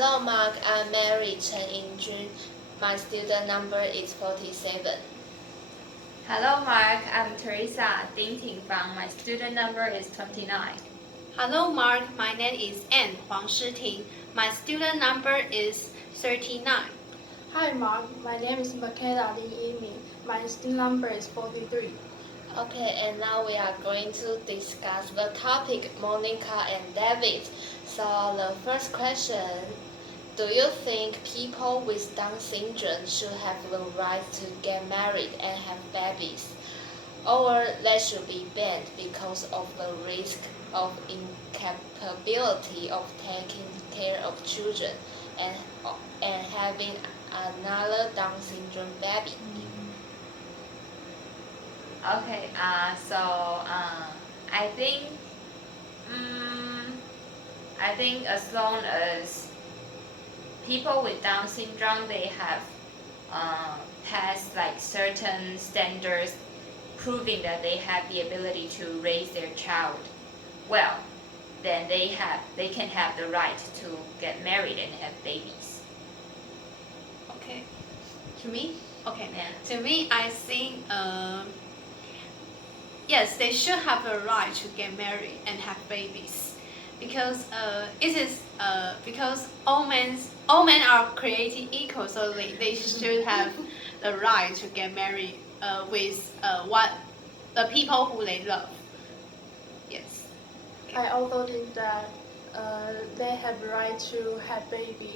Hello, Mark. I'm Mary Chen in June. My student number is 47. Hello, Mark. I'm Teresa Ding Ting Fang. My student number is 29. Hello, Mark. My name is Anne Huang Shiting. My student number is 39. Hi Mark, my name is Michaela Lin Yiming. My student number is 43. Okay, and now we are going to discuss the topic Monica and David. So the first question, do you think people with Down syndrome should have the right to get married and have babies? Or they should be banned because of the risk of incapability of taking care of children and, and having another Down syndrome baby? Okay, I think, I think as long as people with Down syndrome they have passed like certain standards, proving that they have the ability to raise their child well, then they can have the right to get married and have babies. Okay. To me? Okay. Yeah. To me, I think yes, they should have a right to get married and have babies, because it is because all men are created equal, so they should have the right to get married with what the people who they love. Yes. I also think that they have the right to have baby,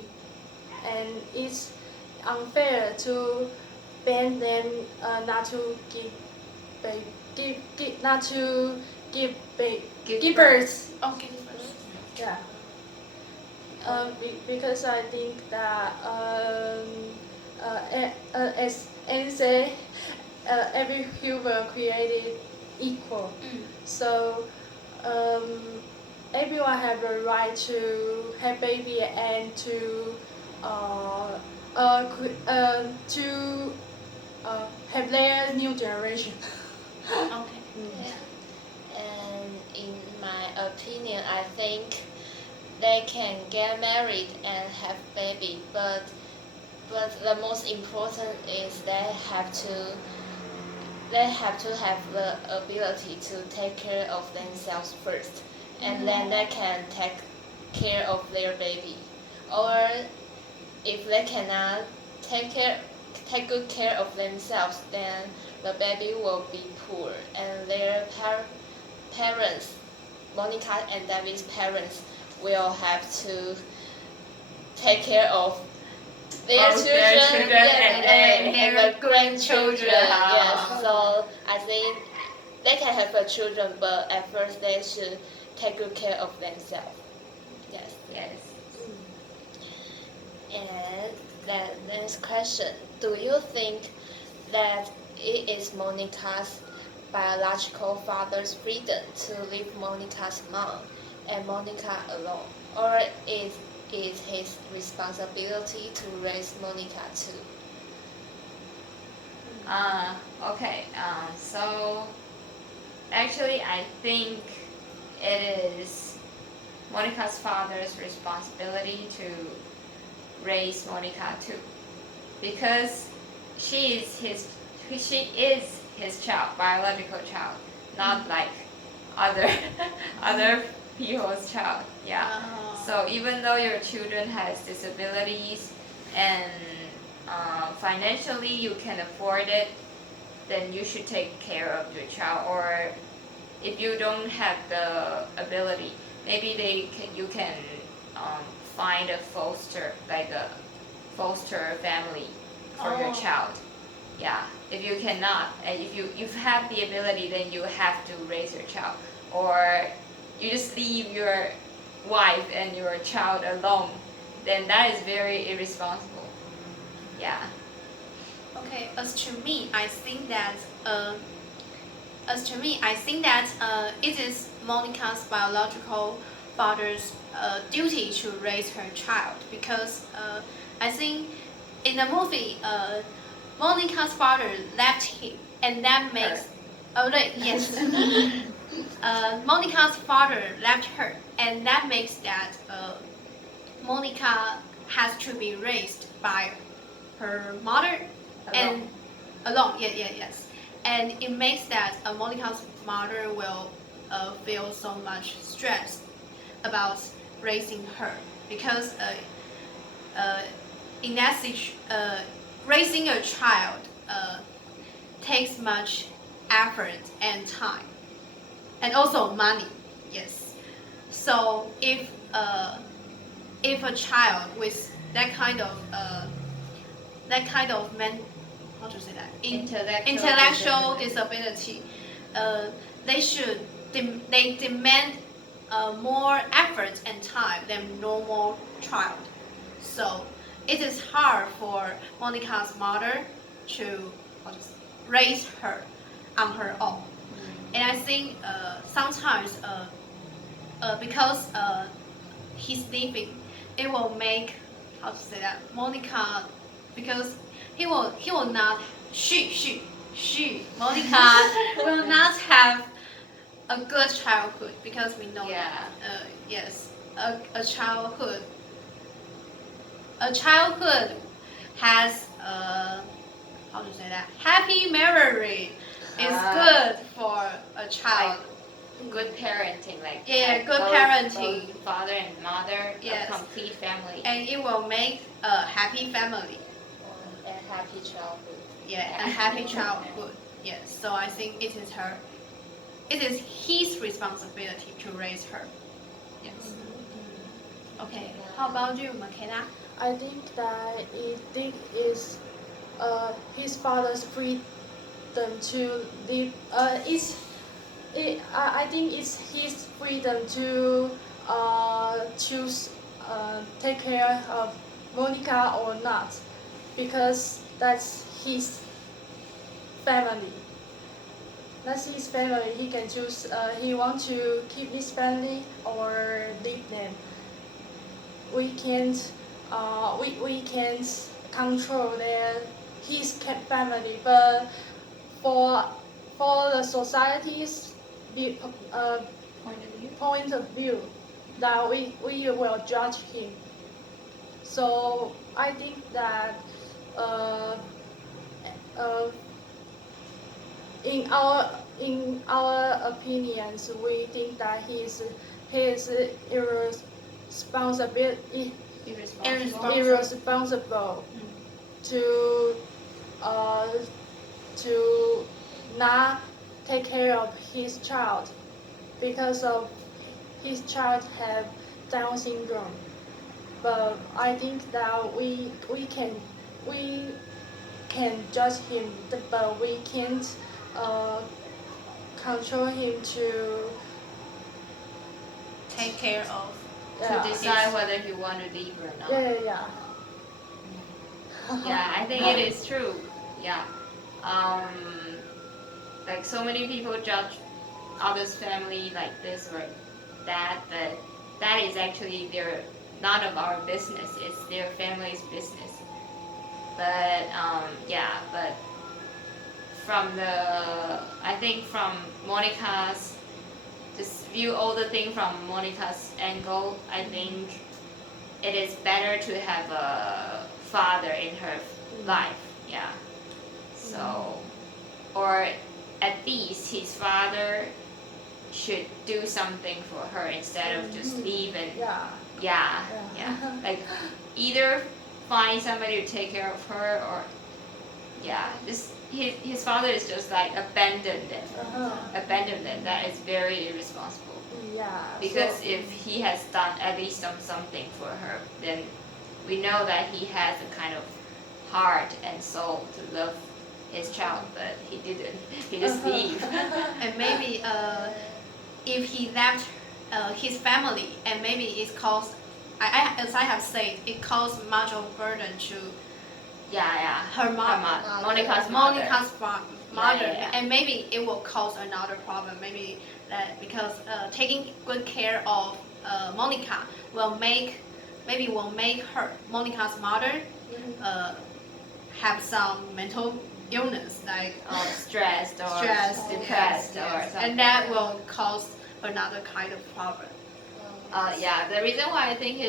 and it's unfair to ban them not to not to give Give birth. Okay. Yeah. Because I think that as Anne say, every human created equal. So everyone have a right to have baby and to have their new generation. Okay. Yeah. And in my opinion, I think they can get married and have baby, but the most important is they have to have the ability to take care of themselves first, and then they can take care of their baby. Or if they cannot take good care of themselves, then the baby will be poor, and their parents, Monica and David's parents, will have to take care of their Both children, their children and their the grandchildren. grandchildren. Yes, so I think they can have the children, but at first they should take good care of themselves. Yes. Yes. And the next question, do you think that it is Monica's biological father's freedom to leave Monica's mom and Monica alone, or is it his responsibility to raise Monica too? Okay. So actually, I think it is Monica's father's responsibility to raise Monica too, because she is his child, biological child, not like other other people's child. Yeah. So even though your children has disabilities and financially you can afford it, then you should take care of your child. Or if you don't have the ability, maybe you can find a foster family for your child. Yeah. If you cannot, if you have the ability, then you have to raise your child, or you just leave your wife and your child alone, then that is very irresponsible. Yeah. Okay, as to me, I think that it is Monica's biological father's duty to raise her child, because I think in the movie Monica's father left him, and that makes yes. Monica's father left her, and that makes that Monica has to be raised by her mother and alone. Yes. And it makes that Monica's mother will feel so much stress about raising her because in that raising a child takes much effort and time and also money. Yes. So if a child with that kind of how to say that intellectual disability, they demand more effort and time than normal child. So it is hard for Monica's mother to raise her on her own. And I think sometimes because he's leaving, it will make Monica, because Monica will not have a good childhood because we know Yeah. yes, a childhood has happy memory is good for a child. Good parenting, like Good parenting. both father and mother, Yes. a complete family. And it will make a happy family. And happy childhood. A happy childhood. Yes. So I think it is his responsibility to raise her. Yes. Okay. How about you, McKenna? I think that it is his father's freedom to live. I think it's his freedom to choose take care of Monica or not, because that's his family. That's his family. He can choose. He wants to keep his family or leave them. We can't. We can't control his family, but for the society's point of view, that we will judge him. So I think that in our opinions, we think that he is irresponsible to not take care of his child because of his child have Down syndrome. But I think that we can judge him, but we can't control him to Take care of. To decide whether you want to leave or not. Yeah. Yeah, I think it is true. Yeah. Like so many people judge others' family like this or that, but that is actually none of our business. It's their family's business. But but I think from Monica's, just view all the thing from Monica's angle, I think it is better to have a father in her life. Yeah. So, or at least his father should do something for her instead of just leave and yeah. Like either find somebody to take care of her or just his father is just like abandon them. That is very irresponsible. Yeah. Because if he has done at least something for her, then we know that he has a kind of heart and soul to love his child, but he didn't. He just leave. And maybe if he left his family, and maybe it caused, as I have said, it caused much of burden to her mother, Monica's mother, Yeah. and maybe it will cause another problem. Maybe that because taking good care of Monica will make Monica's mother have some mental illness, like stressed or depressed or something. and that will cause another kind of problem. The reason why I think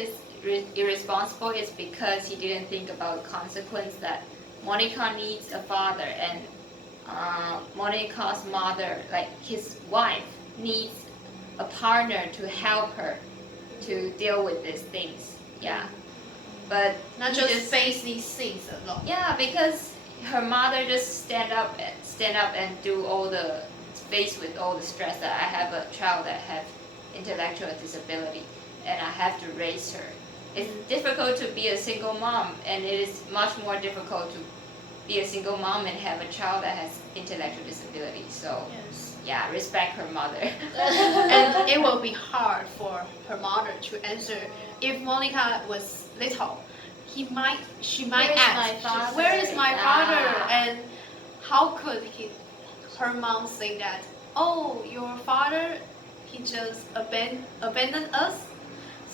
irresponsible is because he didn't think about the consequence that Monica needs a father, and Monica's mother, like his wife, needs a partner to help her to deal with these things. Yeah, but Not he just face these things alone. yeah, because her mother just stand up and do all the face with all the stress that I have a child that have intellectual disability and I have to raise her. It's difficult to be a single mom, and it is much more difficult to be a single mom and have a child that has intellectual disability. So Yes. yeah, respect her mother. And it will be hard for her mother to answer. If Monica was little, she might Where is ask, my father? "Where is my Yeah. father?" And how could her mom say that? Oh, your father, he just abandoned us.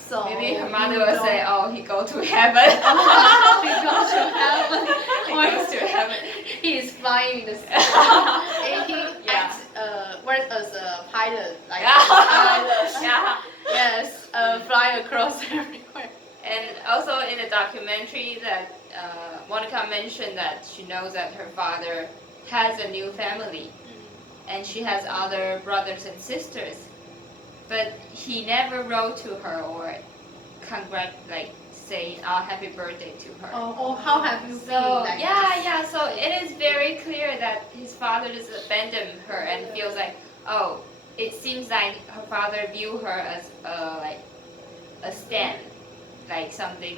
So Maybe her you mother will don't- say, "Oh, he go to heaven." he goes to heaven. He goes to heaven. He is flying in the sky. And he Yeah. works as a pilot, like Yeah. yes, fly across everywhere. And also in the documentary that Monica mentioned that she knows that her father has a new family and she has other brothers and sisters, but he never wrote to her or saying "Oh, happy birthday" to her. Or how have you been? So Like yeah, this? yeah. So it is very clear that his father just abandoned her and feels like, oh, it seems like her father view her as like a stand, like something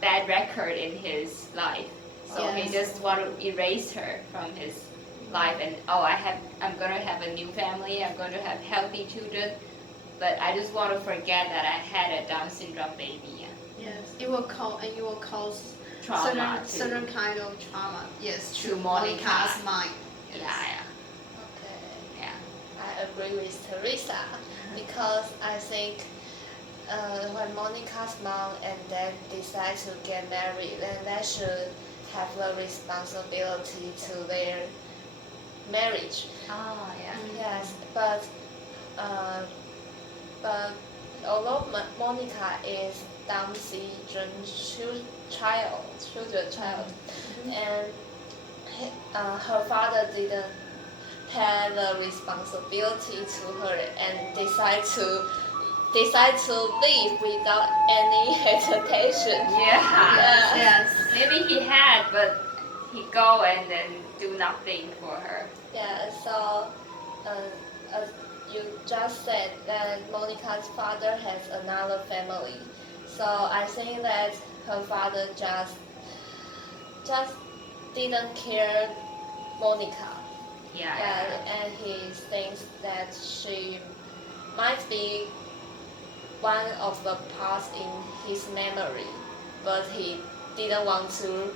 bad record in his life. So he Yes. just want to erase her from his life and I'm gonna have a new family. I'm going to have healthy children, but I just want to forget that I had a Down syndrome baby. Yes, it will cause Trauma certain kind of trauma. Yes, To Monica. Monica's mind. Yeah, yeah, Okay. yeah. I agree with Teresa because I think when Monica's mom and dad decide to get married, then they should have the responsibility to their marriage. Oh, yeah. Yes, but although Monica is Down syndrome child, and her father didn't have the responsibility to her and decide to leave without any hesitation. Yeah. Yes. Maybe he had, but he go and then do nothing for her. Yeah, so as you just said that Monica's father has another family. So I think that her father just didn't care Monica. Yeah, Yeah, and he thinks that she might be one of the parts in his memory, but he didn't want to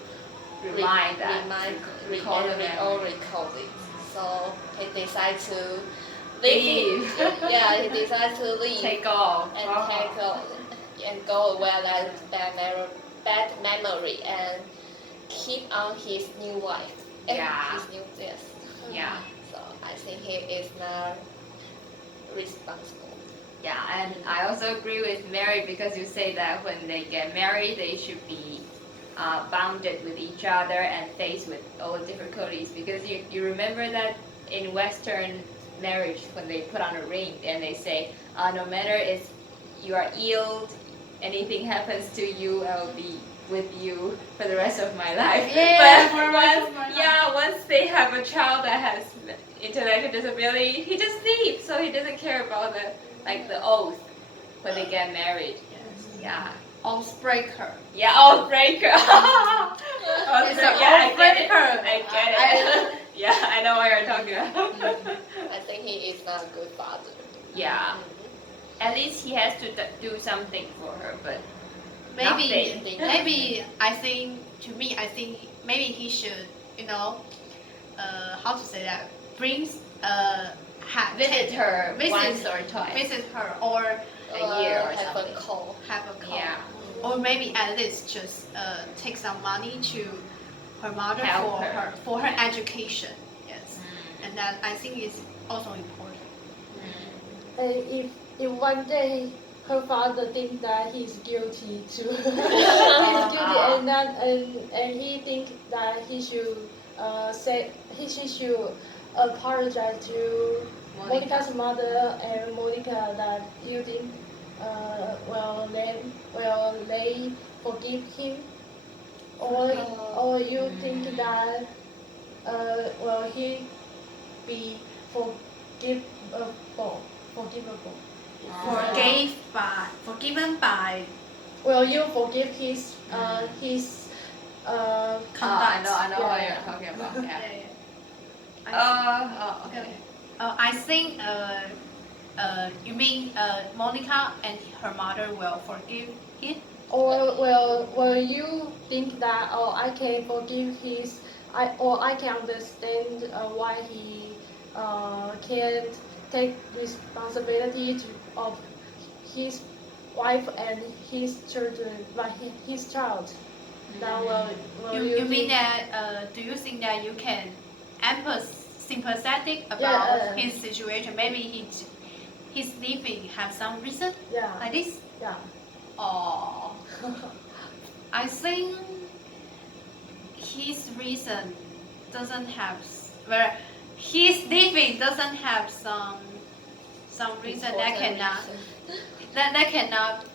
Remind that. Recall the memory. recall it. So he decided to Leave. Yeah, he decided to leave Take off. and Oh. take and go where that bad memory and keep on his new wife. And Yeah. his new yes. Yeah. So I think he is not responsible. Yeah, and I also agree with Mary because you say that when they get married, they should be bounded with each other and faced with all the difficulties. Because you remember that in Western marriage, when they put on a ring and they say, no matter if you are ill, anything happens to you, I will be with you for the rest of my life. Yeah, But for the rest of my life. once they have a child that has intellectual disability, he just leaves, so he doesn't care about the oath when they get married. Yes. Yeah. Oath breaker. Yeah, oath breaker. It's an oath breaker. I get it. Yeah, I know what you're talking about. I think he is not a good father. Yeah. At least he has to do something for her, but Maybe, nothing. maybe I think maybe he should, how to say that, visit her visit- once or twice. visit her or A year or have something. a call. have a call, Yeah. or maybe at least just take some money to her mother Help for her. for her education. Yes, Mm. and that I think is also important. Mm. And if one day her father think that he's guilty too. He's guilty, and he think that he should she should apologize to Monica's mother and Monica that you think they forgive him, or you think that he be forgivable. Forgiven by Will you forgive his I conduct. know what Yeah. you're talking about. Yeah. Okay. I think you mean Monica and her mother will forgive him? Or will you think that I can forgive I can understand why he can't take responsibility of his wife and his children, like his child. Now will You mean think- that? Do you think that you can sympathetic about Yeah, his situation? Maybe his leaving have some reason yeah like this. yeah. Or I think his reason doesn't have where his leaving doesn't have some reason that cannot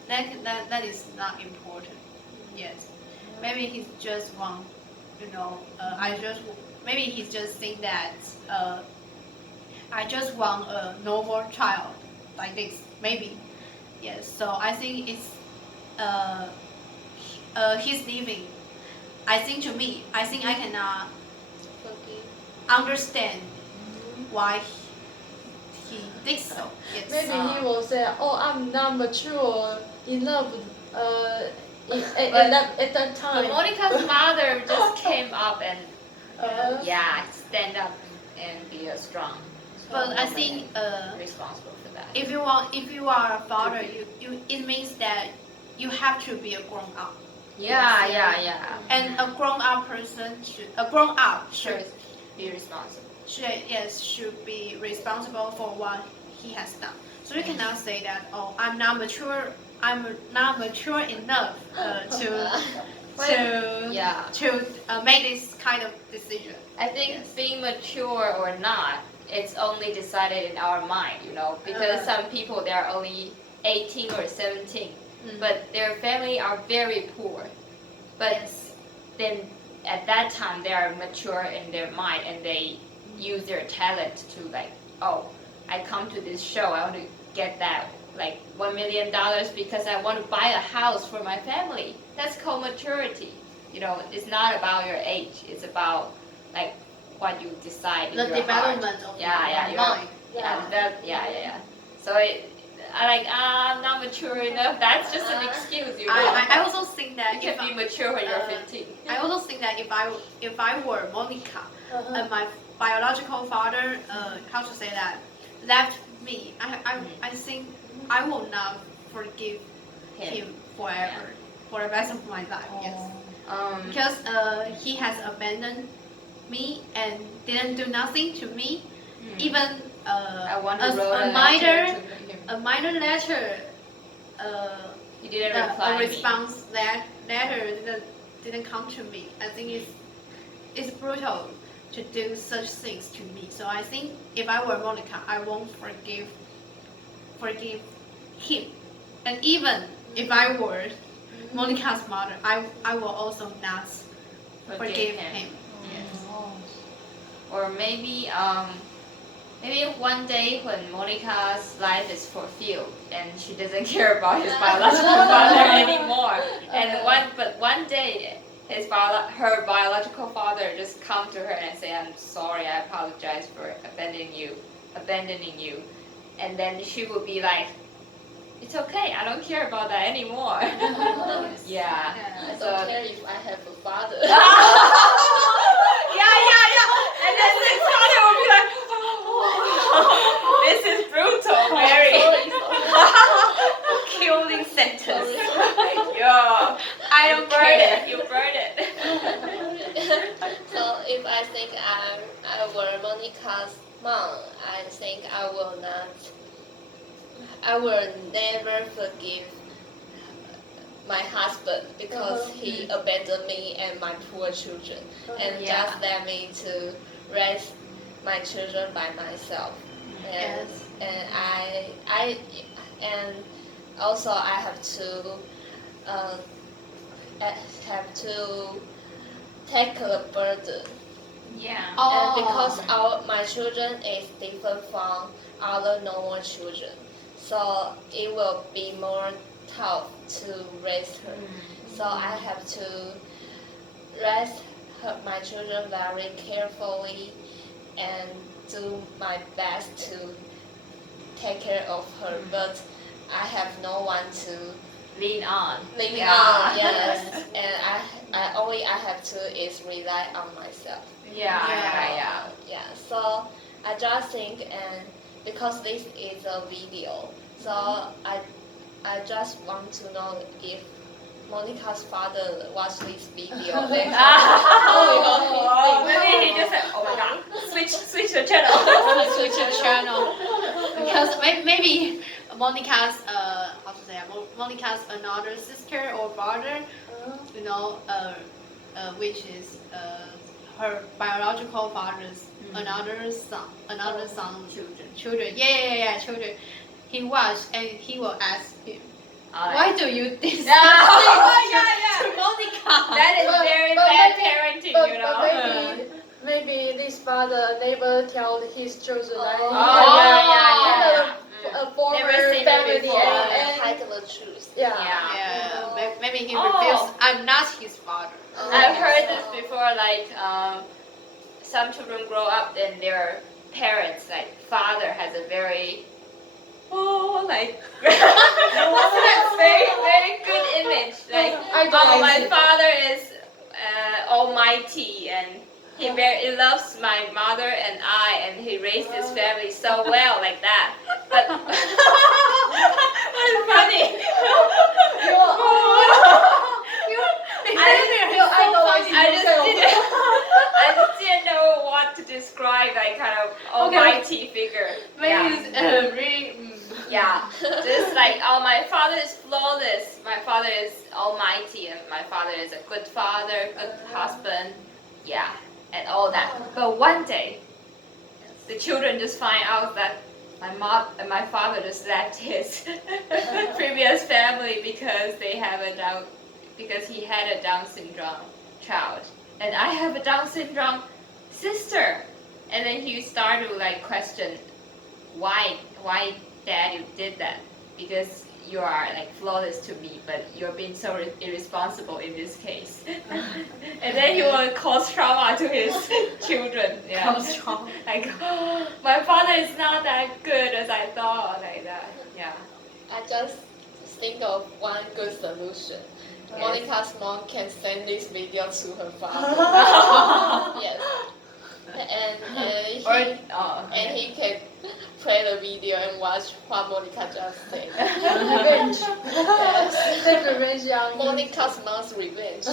that is not important. Yes, maybe he's just one. Maybe he's just think that I just want a normal child like this. Maybe yes. So I think it's his leaving. I think I cannot Forgive. understand why he did so. Yes. Maybe he will say, "Oh, I'm not mature enough at that But time." Monica's mother just came up and stand up and be a strong. But I woman think and responsible for that. if you are a father, you it means that you have to be a grown up. Yeah. And a grown up person should Be responsible. should be responsible for what he has done. So you cannot say that I'm not mature enough to make this kind of decision. I think being mature or not, it's only decided in our mind, because some people they are only 18 or 17, but their family are very poor. But then at that time they are mature in their mind and they use their talent to I come to this show, I want to get that $1 million because I want to buy a house for my family. That's called maturity. It's not about your age. It's about what you decide in The your development heart. of Yeah, your your- mind. Yeah. So I'm not mature enough. That's just an excuse, I also think that You can be mature when you're 15. I also think that if I were Monica Uh-huh. and my biological father, how to say that, left me, I think I will not forgive him forever, for the rest of my life. Yes, because he has abandoned me and didn't do nothing to me, even I want to wrote a a minor letter to him. a minor letter. He didn't A reply me. response letter didn't come to me. I think it's brutal to do such things to me. So I think if I were Monica, I won't forgive him. And even if I were Monica's mother, I will also not forgive him. Yes. Or maybe one day when Monica's life is fulfilled and she doesn't care about his biological father anymore, but one day her biological father just come to her and say, "I'm sorry, I apologize for abandoning you," and then she will be like, "It's okay, I don't care about that anymore." Yeah. I So- don't care if I have a father. Yeah. And then his father will be like, "Oh, this is brutal, Mary." Killing sentence. Yeah. I don't care. You burn it. So if I think I were Monica's mom, I think I will not I will never forgive my husband because he abandoned me and my poor children and Yeah. just let me to raise my children by myself. And Yes. and and also I have to uh, have to take the burden. Yeah. And Oh. because my children is different from other normal children, so it will be more tough to raise her. So I have to raise my children very carefully and do my best to take care of her. But I have no one to Lean on. lean Yeah. on. Yes, and I have to is rely on myself. Yeah. Yeah, so I just think, and because this is a video, so I just want to know if Monica's father watched this video. Then how will he think? Maybe he just said, "Oh my God, switch the channel." Switch the channel because maybe Monica's how to say Monica's another sister or brother, you know, which is her biological father's another son children. Yeah, children. He watched and he will ask him, why do you do this to Monica? That is very bad parenting, But, you know. maybe this father never tell his children that he yeah. a former Never seen it family before. and Hide the truth. yeah. Yeah, maybe he Oh. reveals I'm not his father. I've heard this before, like some children grow up and their parents, like father, has a very like what's that? Very good image. Like my father is almighty and he very loves my mother and I, and he raised his family so well, like that. But what's funny? I just didn't know what to describe, like kind of almighty figure. Maybe it's really. Yeah, just like, oh, my father is flawless, my father is almighty, and my father is a good father, good husband, yeah, and all that. But one day, the children just find out that my father just left his previous family because because he had a Down syndrome child, and I have a Down syndrome sister, and then he started to like question why Dad, you did that because you are like flawless to me, but you're being so irresponsible in this case. And then he will cause trauma to his children. Yeah. Cause trauma. Like, oh, my father is not that good as I thought, like that. Yeah. I just think of one good solution. Monica's mom can send this video to her father. Yes. And he can play the video and watch what Monica just said. Revenge. Yes. Take revenge on Monica's mom's revenge.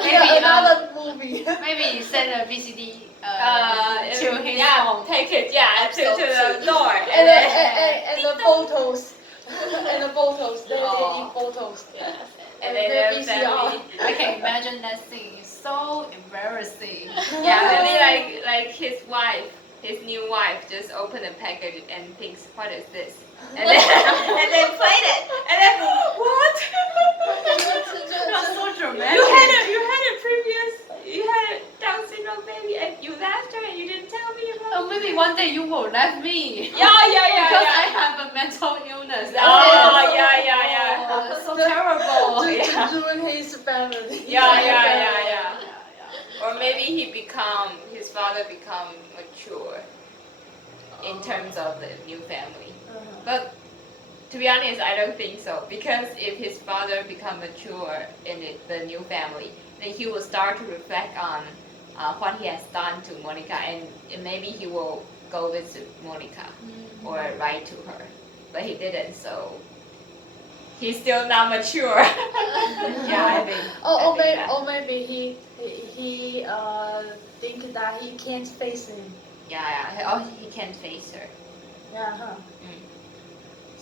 Maybe another movie. maybe send a VCD to his home. Take it, to the door. And the photos. And the photos. They need photos. Yes. And then their family. I can imagine that scene. It's so embarrassing. Yeah, maybe like his wife, his new wife, just opened the package and thinks, what is this? And then played it. And then, what? That's so dramatic. You had a Down syndrome baby and you left her and you didn't tell me about it. Oh, maybe one day you will left me. Yeah. Because I have a mental illness. Yeah. That's so terrible. To ruin his family. Yeah. Or maybe his father become mature in terms of the new family. But to be honest, I don't think so. Because if his father become mature in the new family, then he will start to reflect on what he has done to Monica, and maybe he will go visit Monica or write to her. But he didn't, so he's still not mature. Yeah, I think. Or maybe he think that he can't face him. Yeah. Oh, he can't face her. Yeah.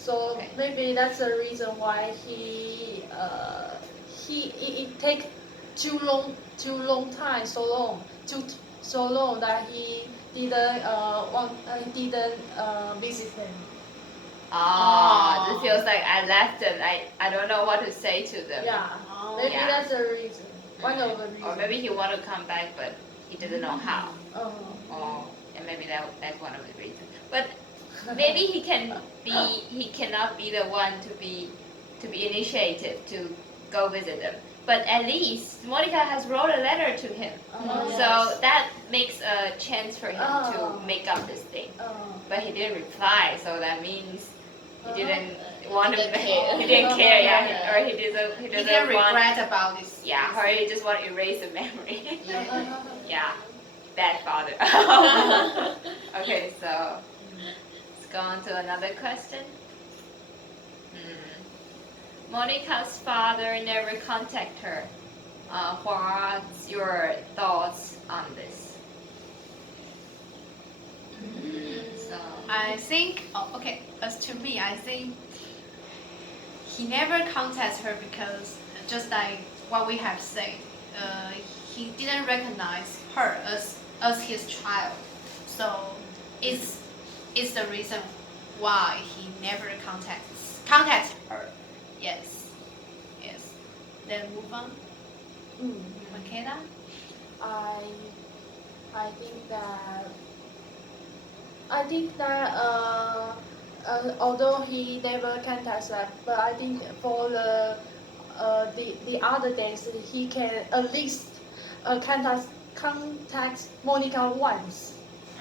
So Okay. maybe that's the reason why it take too long time, so long that he didn't visit him. Ah, Oh. it feels like I left them. I don't know what to say to them. Yeah, Oh. maybe Yeah. that's the reason. One of the reasons. Or maybe he wanted to come back, but he didn't know how. Uh-huh. And maybe that's one of the reasons. But maybe he cannot be the one to be initiative to go visit them. But at least Monica has wrote a letter to him, Oh, so yes. that makes a chance for him Oh. to make up this thing. Uh, But he didn't reply, so that means he Uh-huh. didn't want to. Didn't care. He didn't care, yeah. Yeah. Or he He doesn't didn't want. regret about this. Yeah, or he just want to erase the memory. Yeah, bad father. Okay, so let's go on to another question. Monica's father never contact her. What's your thoughts on this? So I think, okay, as to me, I think he never contacts her because, just like what we have said, he didn't recognize her as his child. So it's the reason why he never contacts her. Yes. Then move on. Makeda? I think that although he never contacts her, but I think for the other days he can at least contact Monica once.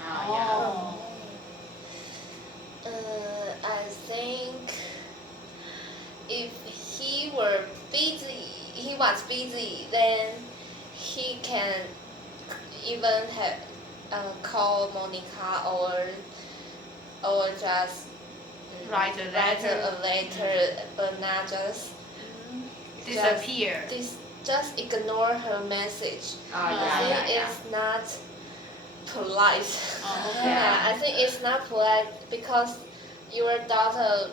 Oh. I think if he was busy, then he can even have call Monica or just Write a letter. a letter, but not just Disappear. just ignore her message. Oh, I think it's not polite. Oh, okay. Yeah, I think it's not polite because your daughter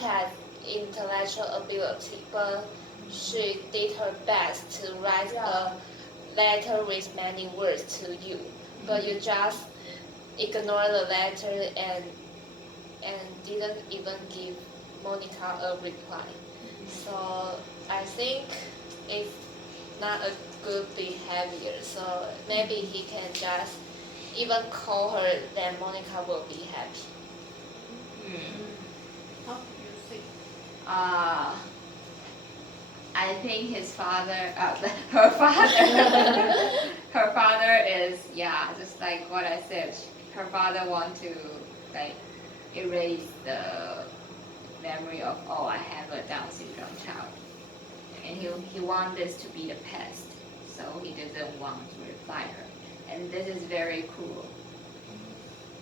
had intellectual ability, but she did her best to write a letter with many words to you, but you just ignore the letter and didn't even give Monica a reply. So I think it's not a good behavior. So maybe he can just even call her, then Monica will be happy. Oh, you see. I think his father, her father, her father is, yeah, just like what I said. Her father want to like erase the memory of, oh, I have a Down syndrome child, and he want this to be the past, so he doesn't want to reply her, and this is very cruel.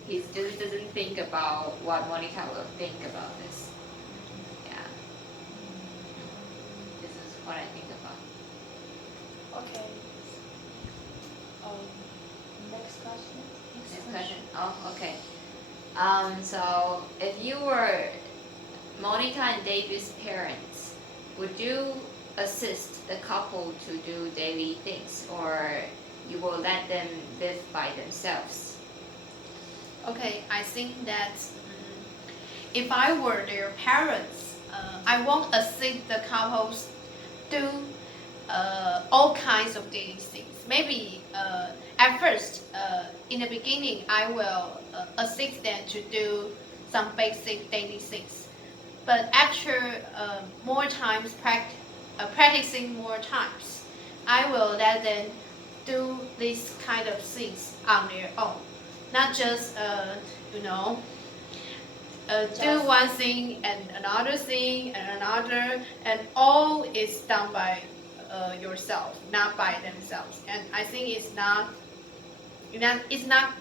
He just doesn't think about what Monica will think about this. Yeah. This is what I think about. Okay. Next question. Next question. Oh, okay. So if you were Monica and David's parents, would you assist the couple to do daily things, or you will let them live by themselves? Okay, I think that if I were their parents, I won't assist the couples do all kinds of daily things. Maybe at first, in the beginning, I will assist them to do some basic daily things. But after more times practicing more times, I will let them do these kind of things on their own. Not just do one thing and another thing and another, and all is done by yourself, not by themselves. And I think it's not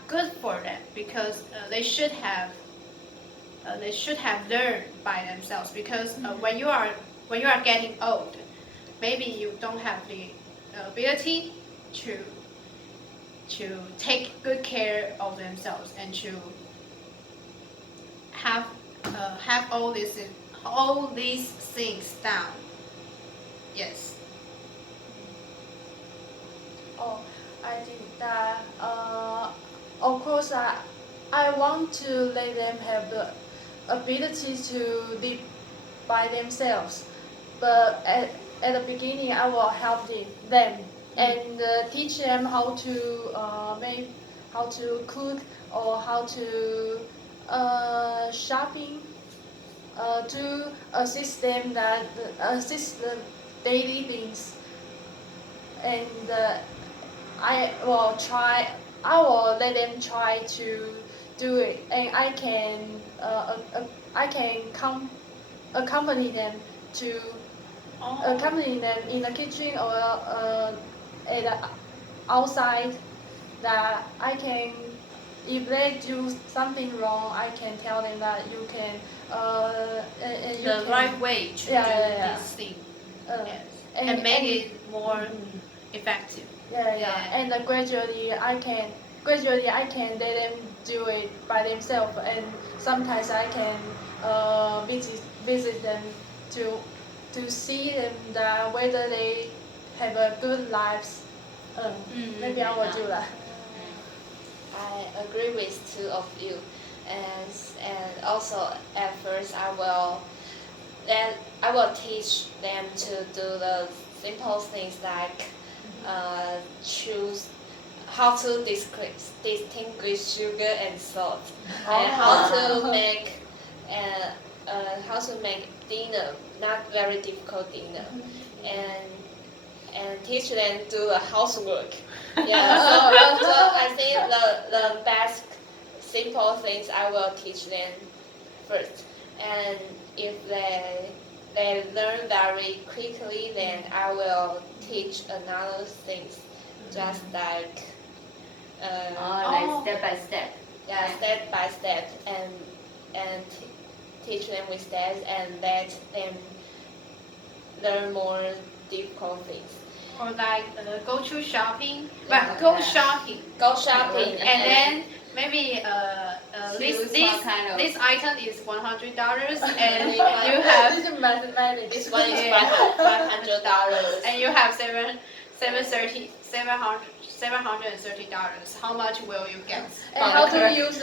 good for them, because they should have learned by themselves. Because when you are getting old, maybe you don't have the ability to take good care of themselves and to have have all these things down. Yes. Oh, I think that of course I want to let them have the ability to live by themselves, but at the beginning I will help them and teach them how to how to cook or how to shopping to assist them that assist the daily things and I will let them try to do it and I can accompany them to accompany them in the kitchen or at the outside that I can if they do something wrong I can tell them that you can and you The can, right way to do this thing. uh, Yes. And make it more effective. Yeah. And gradually I can let them do it by themselves, and sometimes I can visit them to see them that whether they have a good lives. Maybe I will do that. I agree with two of you, and also at first I will teach them to do the simple things like choose how to distinguish sugar and salt, and how to make dinner, not very difficult dinner, and teach them do the housework. Yeah, so I think the best simple things I will teach them first, and if they learn very quickly, then I will teach another things, just like like step by step. yeah, step by step, and teach them with that, and let them learn more difficult things. Or like go to shopping, Yeah. go shopping, Go shopping and then maybe Choose what kind of- this item is $100 and you have This is mathematics. This one is Yeah. $500. and you have $730. How much will you get? And how to use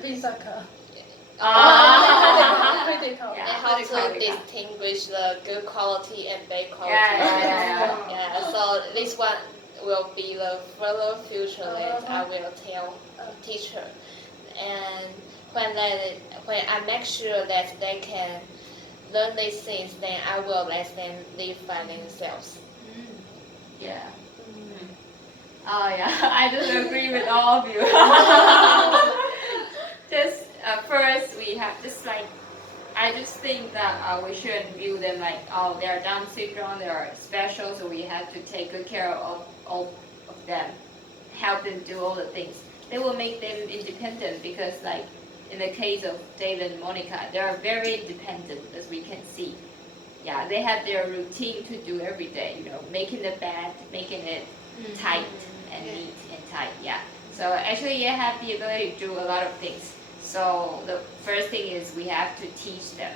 Visa card. Ah. Critical. And Yeah. how to distinguish the good quality and bad quality. Yeah. Yeah, so this one will be the further future that I will teach her. And when I make sure that they can learn these things, then I will let them live by themselves. Yeah. Oh yeah, I do agree with all of you. Just first we have just like, I just think that we shouldn't view them like, oh, they're Down syndrome, they are special, so we have to take good care of all of them, help them do all the things. They will make them independent because like in the case of David and Monica, they are very independent as we can see. Yeah, they have their routine to do every day, you know, making the bed, making it tight and neat and tight, yeah. So actually they have the ability to do a lot of things. So the first thing is we have to teach them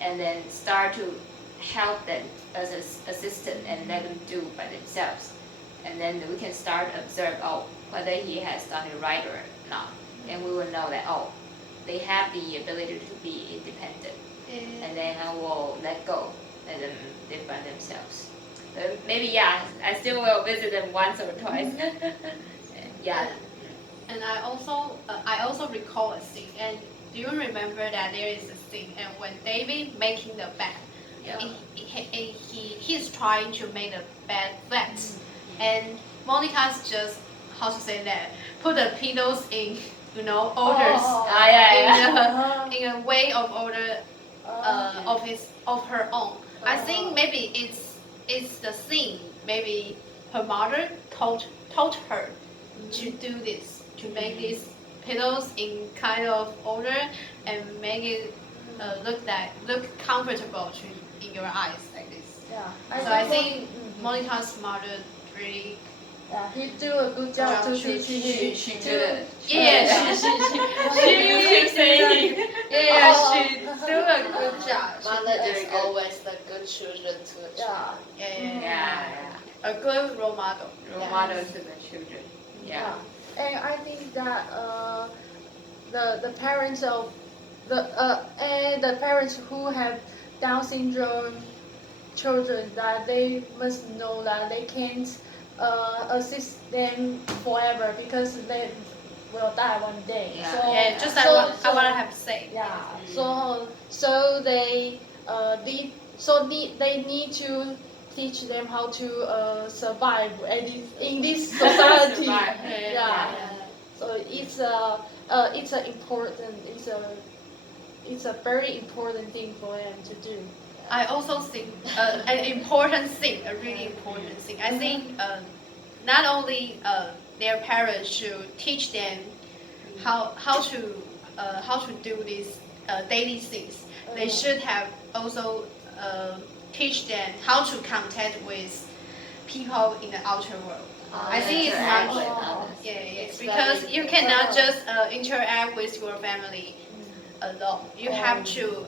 and then start to help them as an assistant and let them do by themselves. And then we can start observe, whether he has done it right or not. And we will know that, they have the ability to be independent. And then I will let go, let them live by themselves. Maybe, yeah, I still will visit them once or twice. Yeah. And I also recall a scene. And do you remember that there is a scene? And when David making the bed, Yeah. he's trying to make the bed flat, and Monica's just, how to say that, put the pillows in orders in a way of order of her own. I think maybe it's the thing. Maybe her mother taught her to do this, to make these pillows in kind of order and make it look comfortable in your eyes like this. Yeah. So I think Monica's mother really Yeah, he do a good job to teach him. She did. Yeah, she You keep saying. yeah, she do a good job. She Mother do is very good. always the good children to the child. Yeah. Yeah, A good role model. role model to the children. Yeah. And I think that the parents of the parents who have Down syndrome children, that they must know that they can't assist them forever because they will die one day. Yeah. So Yeah, just so- I wanna have to say. yeah. So they they need to teach them how to survive in this society. Survive. Yeah. So it's a very important thing for them to do. I also think an important thing, a really important thing. I think not only their parents should teach them how to do these daily things. They should have also teach them how to contact with people in the outer world. I think it's Interact much. with others. Yeah, It's because very you cannot just interact with your family alone. You have to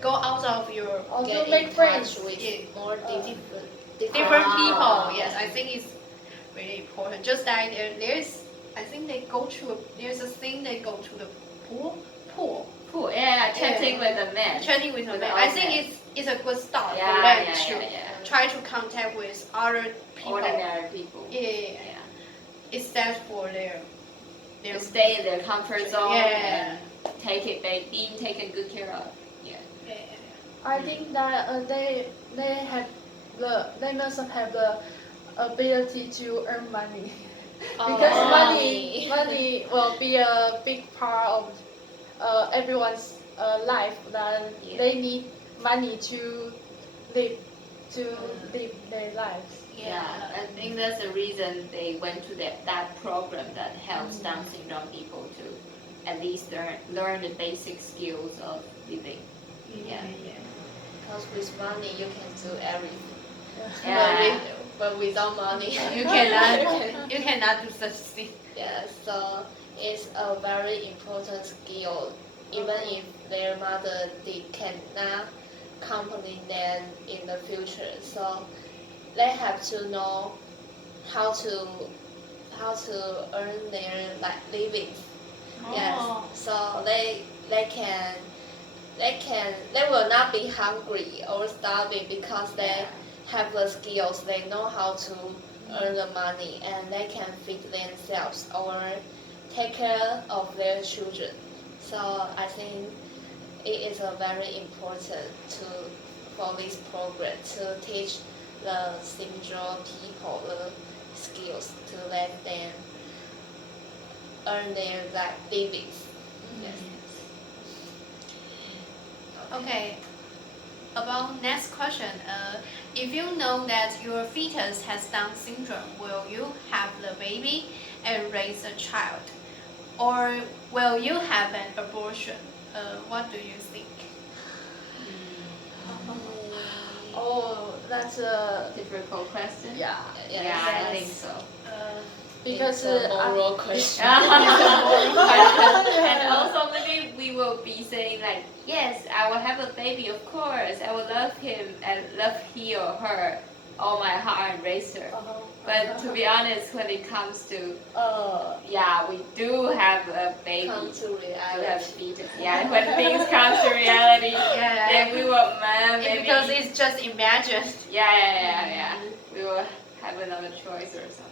go out of your Also Get make in friends. touch with Yeah. more different people. Ah. Yes, I think it's really important. Just like there's, I think they go to there's a thing they go to the pool. Cool. Yeah, chatting with the men. Chatting with a With man. the I old think men. it's a good start Yeah, for them yeah, to yeah. try to contact with other people. Ordinary people. Yeah. It's that for their To stay in their comfort zone Yeah. and take it being taken good care of. Yeah. I think that they must have the ability to earn money because money will be a big part of everyone's life. That Yeah. they need money to live live their lives. Yeah, I think that's the reason they went to that program that helps Down syndrome people to at least learn the basic skills of living. Yeah. Because with money you can do everything. Yeah. But without money You cannot do such thing. Yeah, so it's a very important skill. Even if their mother they cannot accompany them in the future, so they have to know how to earn their living. Yes, so they will not be hungry or starving because they have the skills. They know how to earn the money and they can feed themselves or take care of their children. So I think it is a very important for this program to teach the syndrome people the skills to let them earn their livings. Yes. Okay. About next question, if you know that your fetus has Down syndrome, will you have the baby and raise a child, or will you have an abortion? What do you think? Oh, that's a Difficult question. yeah. Yeah, I think so. Because it's a moral question. And also maybe we will be saying like, yes, I will have a baby, of course. I will love him and love he or her all my heart and raise her. But to be honest, when it comes to yeah, we do have a baby. Come to We have reality. fetus. Yeah, when things come to reality, Yeah. then we will maybe Because it's just imagined. yeah. We will have another choice or something.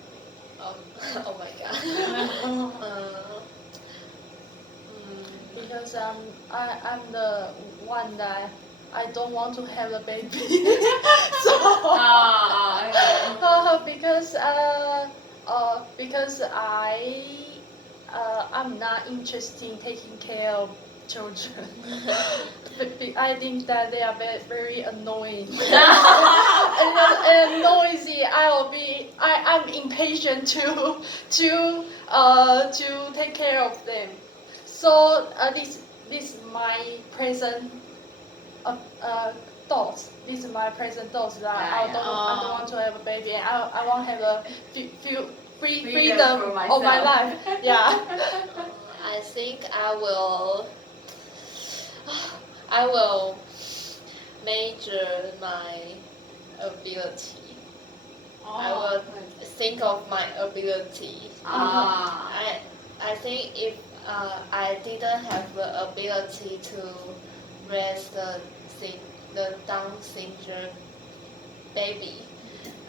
Oh my god. because I'm the one that I don't want to have a baby. So because I'm not interested in taking care of children. I think that they are very annoying and noisy. I'm impatient to take care of them. So this is my present thoughts. This is my present thoughts that Yeah, I don't want to have a baby, and I want to have a freedom Freedom for of my myself. life. Yeah. I think I will major my ability. I will think of my ability. Ah. I think if I didn't have the ability to raise the Down syndrome baby,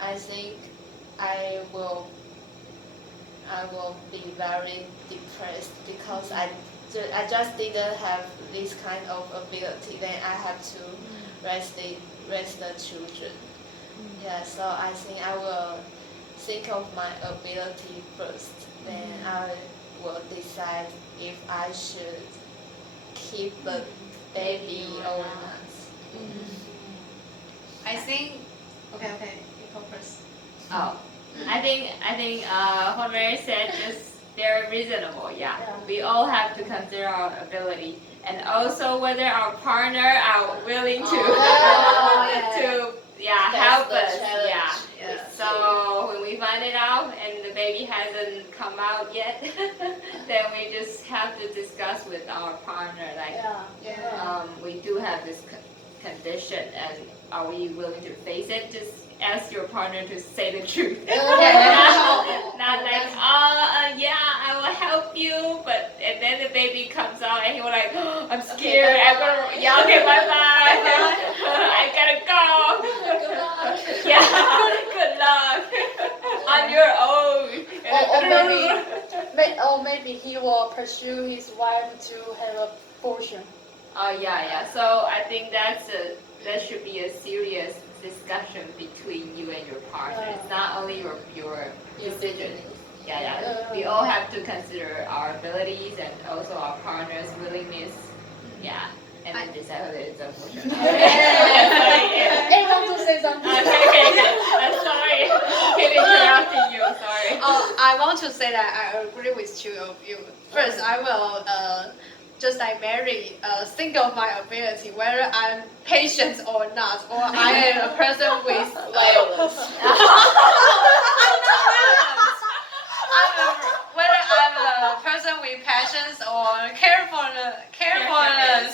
I think I will be very depressed because I just didn't have this kind of ability. Then I have to raise the children. Yeah, so I think I will think of my ability first. Then I will decide if I should keep the baby or not. I think. Okay. You go first. Oh, I think what Mary said is very reasonable. Yeah. Yeah. We all have to consider our ability and also whether our partner are willing to to That's help the us. challenge. Yeah. So when we find it out and the baby hasn't come out yet, then we just have to discuss with our partner like. Yeah. We do have this condition, and are we willing to face it? Just ask your partner to say the truth. Not like, yeah, I will help you, but and then the baby comes out and he will like, oh, I'm scared. I'm gonna, yeah, okay, bye bye. I gotta go. Good luck. Yeah, good luck. On your own. Or maybe he will pursue his wife to have a abortion. Oh yeah. So I think that should be a serious discussion between you and your partner. It's not only your decision. Yeah. We all have to consider our abilities and also our partner's willingness. Yeah, and then decide whether it's abortion. Anyone to say something? Okay. I'm sorry. Keep interrupting you. Sorry. I want to say that I agree with two of you. First, I will just like Mary, think of my ability, whether I'm patient or not, or I am a person with whether I'm a person with passions or carefulness.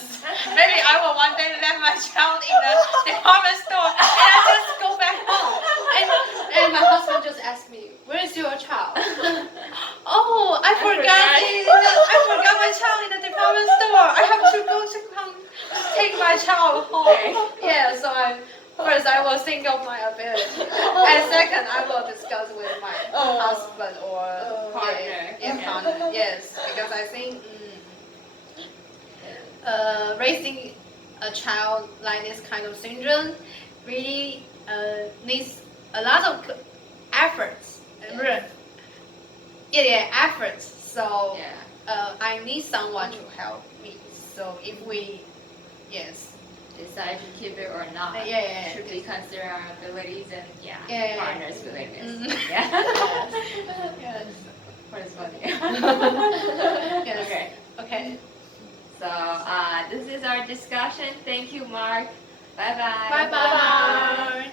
Maybe I will one day let my child in the department store and I just go back home. And my husband just asked me, "Where is your child?" Oh, I forgot my child in the department store. I have to go to take my child home. Yeah, so first I will think of my ability, and second I will discuss with my husband or Partner. partner. Yes, because I think raising a child like this kind of syndrome really needs a lot of efforts. Efforts. So I need someone to help me. So if we, decide to keep it or not. Should we consider our abilities and partner's willingness? Yes. What's funny? Yes. Okay. So this is our discussion. Thank you, Mark. Bye bye. Bye bye.